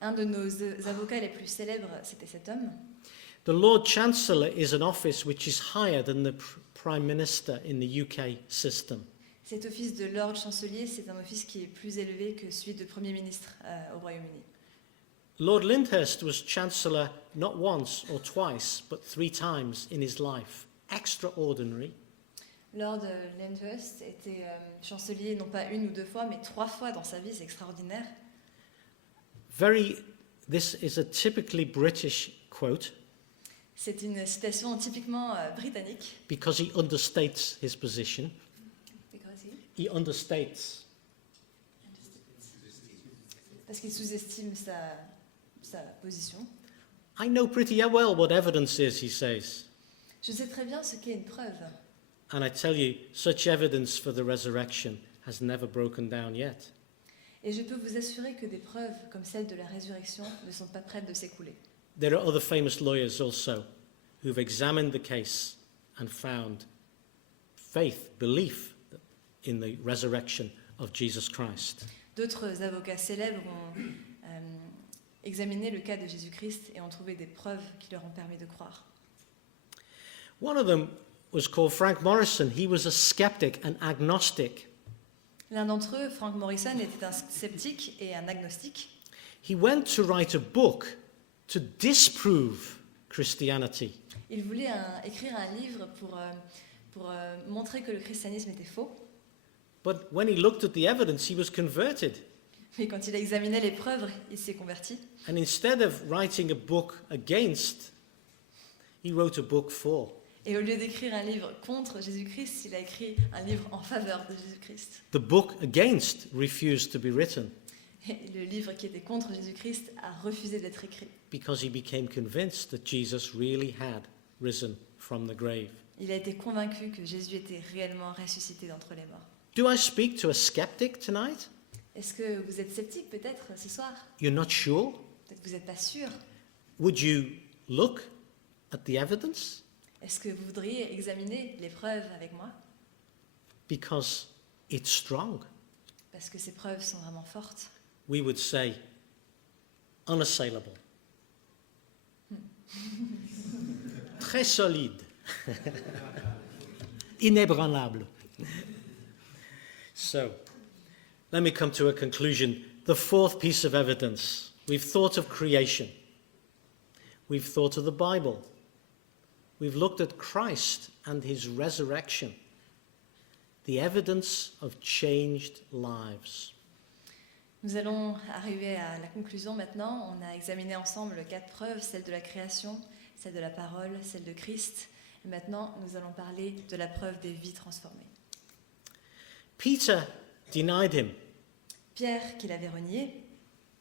Un de nos avocats les plus célèbres, c'était cet homme. The Lord Chancellor is an office which is higher than the Prime Minister in the UK system. Cet office de Lord Chancelier, c'est un office qui est plus élevé que celui de Premier ministre au Royaume-Uni. Lord Lyndhurst was Chancellor not once or twice, but 3 times in his life. Extraordinary. Lord Lyndhurst était chancelier non pas 1 ou 2 fois, mais 3 fois dans sa vie, c'est extraordinaire. This is a typically British quote C'est une citation typiquement britannique. because he understates his position. He understates. Parce qu'il sous-estime sa position. I know pretty well what evidence is, he says. Je sais très bien ce qu'est une preuve. And I tell you, such evidence for the resurrection has never broken down yet. Et je peux vous assurer que des preuves comme celle de la résurrection ne sont pas prêtes de s'écouler. There are other famous lawyers also who've examined the case and found faith, belief in the resurrection of Jesus Christ. D'autres avocats célèbres ont examiné le cas de Jésus-Christ et ont trouvé des preuves qui leur ont permis de croire. One of them was called Frank Morrison. He was a skeptic and agnostic. L'un d'entre eux, Frank Morrison, était un sceptique et un agnostique. He went to write a book to disprove Christianity. Il voulait écrire un livre pour montrer que le christianisme était faux. But when he looked at the evidence, he was converted. Mais quand il examinait les preuves, il s'est converti. And instead of writing a book against, he wrote a book for. Et au lieu d'écrire un livre contre Jésus-Christ, il a écrit un livre en faveur de Jésus-Christ. The book against refused to be written Et le livre qui était contre Jésus-Christ a refusé d'être écrit. because he became convinced that Jesus really had risen from the grave. Il a été convaincu que Jésus était réellement ressuscité d'entre les morts. Do I speak to a skeptic tonight? Est-ce que vous êtes sceptique peut-être ce soir? You're not sure? Peut-être que vous n'êtes pas sûr. Would you look at the evidence? Est-ce que vous voudriez examiner les preuves avec moi? Because it's strong. Parce que ces preuves sont vraiment fortes. We would say unassailable. Très solide. Inébranlable. So, let me come to a conclusion. The 4th piece of evidence. We've thought of creation. We've thought of the Bible. We've looked at Christ and his resurrection. The evidence of changed lives. Nous allons arriver à la conclusion maintenant. On a examiné ensemble 4 preuves, celle de la création, celle de la parole, celle de Christ. Et maintenant, nous allons parler de la preuve des vies transformées. Peter denied him, Pierre, qui l'avait renié,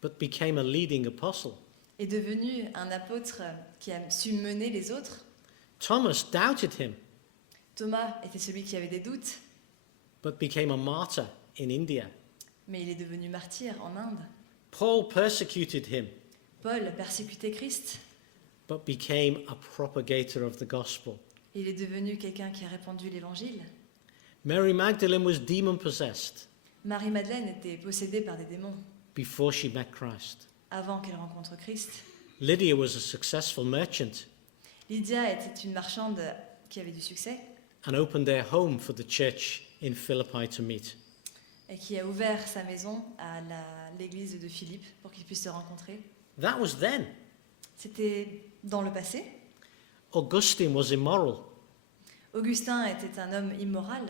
but became a leading apostle. est devenu un apôtre qui a su mener les autres. Thomas doubted him, Thomas était celui qui avait des doutes, but became a martyr in India. mais il est devenu martyr en Inde. Paul persecuted him, Paul persécutait Christ, but became a propagator of the gospel. il est devenu quelqu'un qui a répandu l'évangile. Mary Magdalene was demon-possessed Marie-Madeleine était possédée par des démons before she met Christ. avant qu'elle rencontre Christ. Lydia was a successful merchant Lydia était une marchande qui avait du succès and opened their home for the church in Philippi to meet. et qui a ouvert sa maison à l'église de Philippe pour qu'ils puissent se rencontrer. That was then. C'était dans le passé. Augustine was immoral. Augustin était un homme immoral.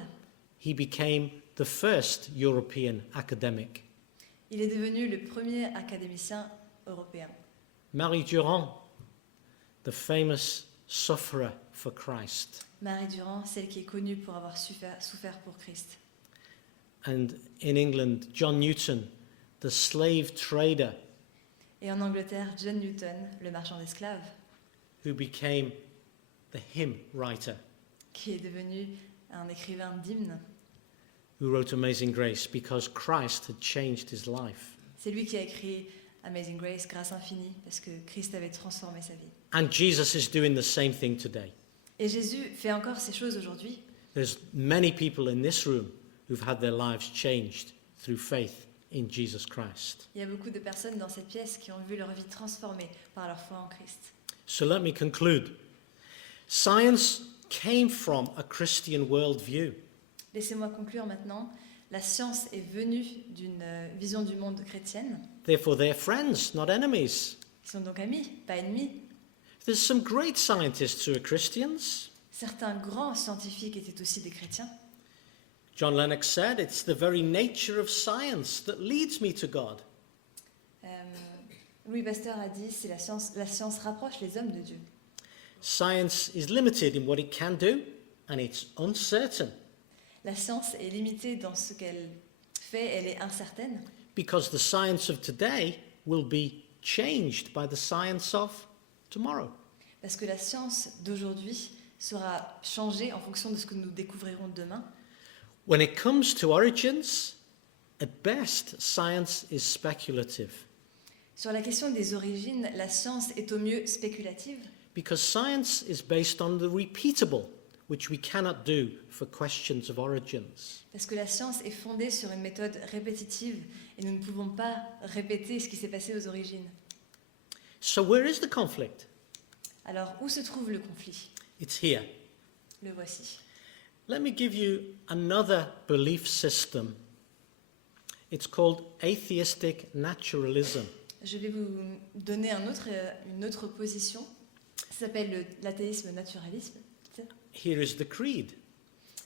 He became the first European academic. Il est devenu le premier académicien européen. Marie Durand, the famous sufferer for Christ. Marie Durand, celle qui est connue pour avoir souffert pour Christ. And in England, John Newton, the slave trader Et en Angleterre, John Newton, le marchand d'esclaves, who became the hymn writer, qui est devenu un écrivain d'hymnes. who wrote Amazing Grace because Christ had changed his life. C'est lui qui a écrit Amazing Grace, Grâce infinie, parce que Christ avait transformé sa vie. And Jesus is doing the same thing today. Et Jésus fait encore ces choses aujourd'hui. There's many people in this room who've had their lives changed through faith in Jesus Christ. Il y a beaucoup de personnes dans cette pièce qui ont vu leur vie transformée par leur foi en Christ. So let me conclude. Science came from a Christian worldview. Laissez-moi conclure maintenant. La science est venue d'une vision du monde chrétienne. Therefore, they're friends, not enemies. Ils sont donc amis, pas ennemis. There's some great scientists who are Christians. Certains grands scientifiques étaient aussi des chrétiens. John Lennox said, "It's the very nature of science that leads me to God." Louis Pasteur a dit, c'est la science rapproche les hommes de Dieu. Science is limited in what it can do, and it's uncertain La science est limitée dans ce qu'elle fait, elle est incertaine, because the science of today will be changed by the science of tomorrow. parce que la science d'aujourd'hui sera changée en fonction de ce que nous découvrirons demain. When it comes to origins, at best, science is speculative Sur la question des origines, la science est au mieux spéculative, because science is based on the repeatable, which we cannot do for questions of origins. parce que la science est fondée sur une méthode répétitive et nous ne pouvons pas répéter ce qui s'est passé aux origines. So where is the conflict? Alors, où se trouve le conflit? It's here. Le voici. Let me give you another belief system. It's called atheistic naturalism. Je vais vous donner une autre position. Ça s'appelle l'athéisme naturalisme. Here is the creed.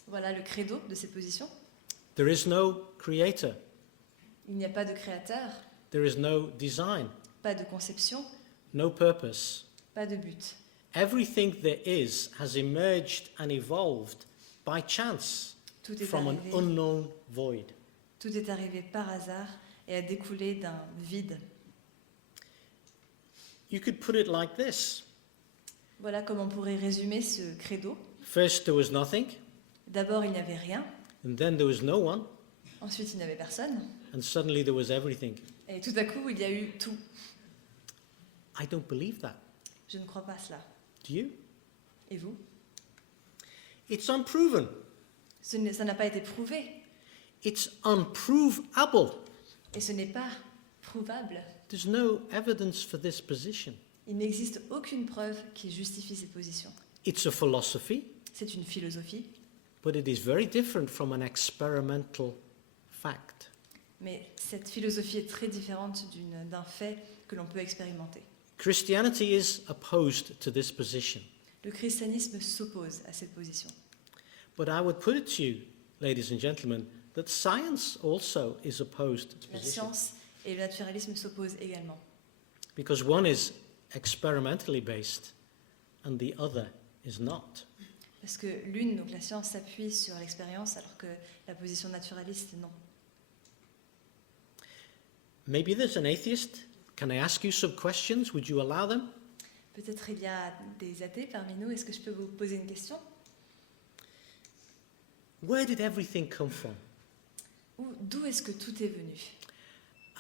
Voilà le credo de cette position. There is no creator. Il n'y a pas de créateur, There is no design, pas de conception, no purpose. pas de but. Everything there is has emerged and evolved by chance Tout est from an arrivé, unknown void. tout est arrivé par hasard et a découlé d'un vide. You could put it like this. Voilà comment on pourrait résumer ce credo. First there was nothing, D'abord, il n'y avait rien. and then there was no one, Ensuite, il n'y avait personne. and suddenly there was everything. Et tout à coup, il y a eu tout. I don't believe that. Je ne crois pas cela. Do you? Et vous? It's unproven. Ça n'a pas été prouvé. It's unprovable. Et ce n'est pas prouvable. There's no evidence for this position. Il n'existe aucune preuve qui justifie cette position. It's a philosophy, C'est une philosophie, but it is very different from an experimental fact. mais cette philosophie est très différente d'un fait que l'on peut expérimenter. Christianity is opposed to this position. Le christianisme s'oppose à cette position. But I would put it to you, ladies and gentlemen, that science also is opposed to La position. science et le naturalisme s'opposent également. Because one is experimentally based and the other is not. Parce que l'une, donc la science, s'appuie sur l'expérience, alors que la position naturaliste, non. Maybe there's an atheist. Can I ask you some questions? Would you allow them? Peut-être il y a des athées parmi nous. Est-ce que je peux vous poser une question? Where did everything come from? D'où est-ce que tout est venu?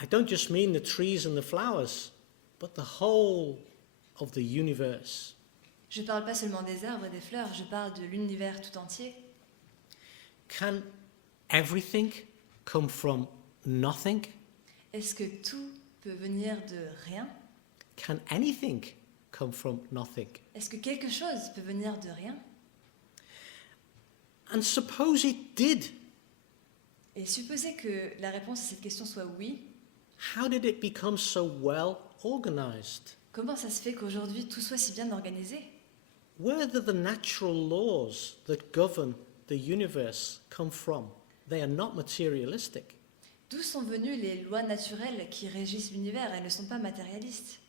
I don't just mean the trees and the flowers, but the whole of the universe. Je ne parle pas seulement des arbres et des fleurs, je parle de l'univers tout entier. Can everything come from nothing? Est-ce que tout peut venir de rien? Can anything come from nothing? Est-ce que quelque chose peut venir de rien? And suppose it did. Et supposez que la réponse à cette question soit oui, How did it become so well organized? comment ça se fait qu'aujourd'hui tout soit si bien organisé? Where do the natural laws that govern the universe come from? They are not materialistic. D'où sont venues les lois naturelles qui régissent l'univers? Elles ne sont pas matérialistes.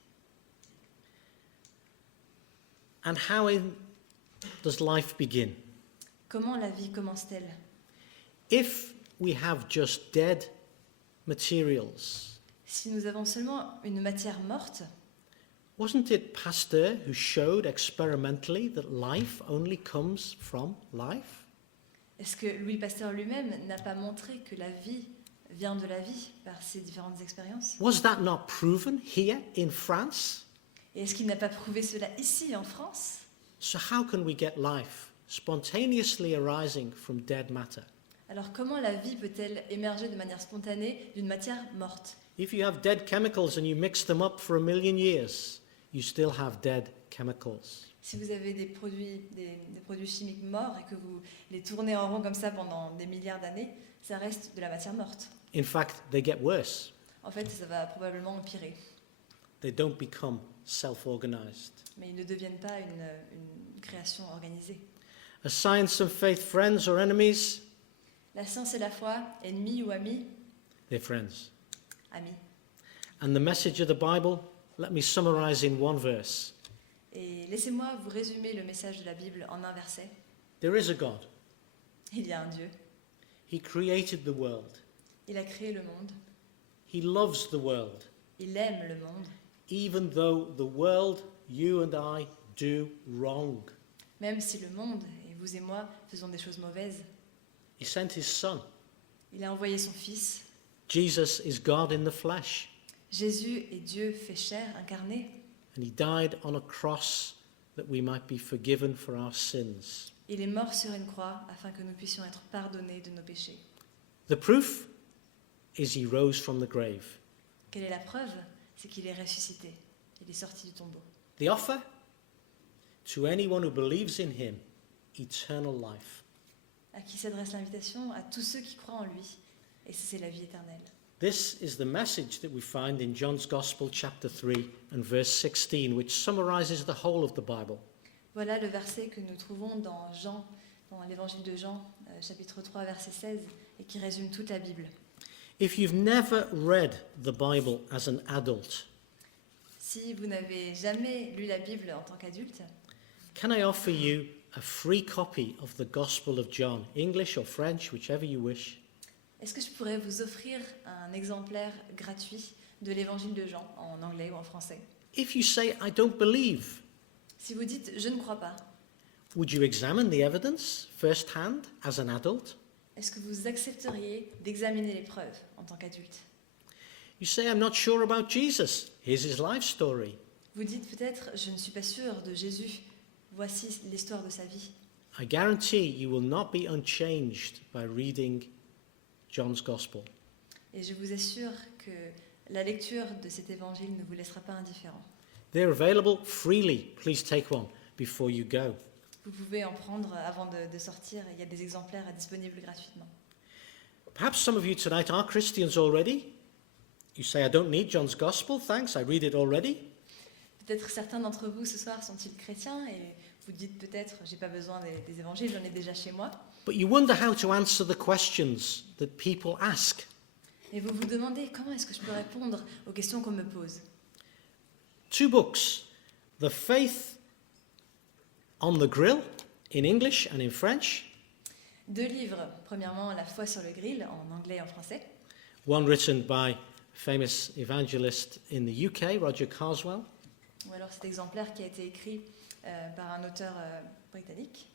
And how does life begin? Comment la vie commence-t-elle? If we have just dead materials, Si nous avons seulement une matière morte, wasn't it Pasteur who showed experimentally that life only comes from life? est-ce que Louis Pasteur lui-même n'a pas montré que la vie vient de la vie par ses différentes expériences? Was that not proven here in France? Et est-ce qu'il n'a pas prouvé cela ici en France? So how can we get life spontaneously arising from dead matter? Alors comment la vie peut-elle émerger de manière spontanée d'une matière morte? If you have dead chemicals and you mix them up for 1,000,000 years, you still have dead chemicals. Si vous avez des produits chimiques morts et que vous les tournez en rond comme ça pendant des milliards d'années, ça reste de la matière morte. In fact, they get worse. En fait, ça va probablement empirer. They don't become self-organized. Mais ils ne deviennent pas une création organisée. Are science and faith friends or enemies? La science et la foi, ennemis ou amis? They're friends. Amis. And the message of the Bible, let me summarize in one verse. Et laissez-moi vous résumer le message de la Bible en un verset. There is a God. Il y a un Dieu. He created the world. Il a créé le monde. He loves the world, Il aime le monde. even though the world, you and I, do wrong. Même si le monde, et vous et moi, faisons des choses mauvaises. He sent his son. Il a envoyé son Fils. Jesus is God in the flesh. Jésus est Dieu fait chair, incarné. And he died on a cross that we might be forgiven for our sins. Il est mort sur une croix afin que nous puissions être pardonnés de nos péchés. The proof is he rose from the grave. Quelle est la preuve? C'est qu'il est ressuscité. Il est sorti du tombeau. The offer? To anyone who believes in him, eternal life. À qui s'adresse l'invitation? À tous ceux qui croient en lui. Et c'est la vie éternelle. This is the message that we find in John's Gospel, chapter 3 and verse 16, which summarizes the whole of the Bible. Voilà le verset que nous trouvons dans l'évangile de Jean, chapitre 3, verset 16, et qui résume toute la Bible. If you've never read the Bible as an adult, Si vous n'avez jamais lu la Bible en tant qu'adulte, can I offer you a free copy of the Gospel of John, English or French, whichever you wish? est-ce que je pourrais vous offrir un exemplaire gratuit de l'évangile de Jean, en anglais ou en français? If you say, I don't believe, Si vous dites « je ne crois pas », would you examine the evidence firsthand as an adult? est-ce que vous accepteriez d'examiner les preuves en tant qu'adulte? You say, I'm not sure about Jesus. Here's his life story. Vous dites peut-être « je ne suis pas sûr de Jésus, voici l'histoire de sa vie ». I guarantee you will not be unchanged by reading John's Gospel. Et je vous assure que la lecture de cet évangile ne vous laissera pas indifférent. They're available freely. Please take one before you go. Vous pouvez en prendre avant de sortir. Il y a des exemplaires disponibles gratuitement. Perhaps some of you tonight are Christians already. You say, I don't need John's Gospel, thanks, I read it already. Peut-être certains d'entre vous ce soir sont-ils chrétiens et vous dites peut-être j'ai pas besoin des évangiles, j'en ai déjà chez moi. But you wonder how to answer the questions that people ask. Et vous vous demandez comment est-ce que je peux répondre aux questions qu'on me pose. 2 books, The Faith on the Grill in English and in French, 2 livres. Premièrement, La foi sur le grill en anglais et en français. one written by a famous evangelist in the UK, Roger Carswell, Ou alors cet exemplaire qui a été écrit par un auteur britannique.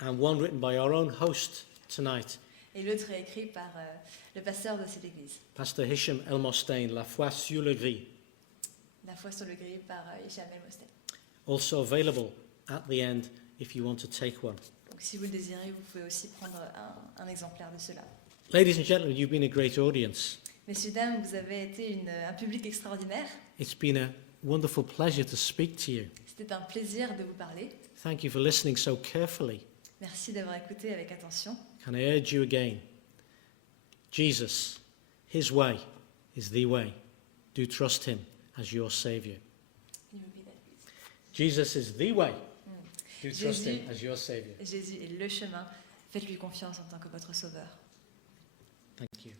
and one written by our own host tonight, Et l'autre est écrit par le pasteur de cette église. Pastor Hisham Elmostein, La foi sur le grill, La foi sur le grill par Hicham El-Mostel. also available at the end if you want to take one. Donc si vous le désirez, vous pouvez aussi prendre un exemplaire de cela. Ladies and gentlemen, you've been a great audience. Messieurs, dames, vous avez été un public extraordinaire. It's been a wonderful pleasure to speak to you. C'était un plaisir de vous parler. Thank you for listening so carefully. Merci d'avoir écouté avec attention. Can I urge you again? Jesus, his way is the way. Do trust him as your Saviour. Il me dit d'aller. Jesus is the way. Do trust Jésus- him as your Saviour. Jésus est le chemin. Faites-lui confiance en tant que votre sauveur. Thank you.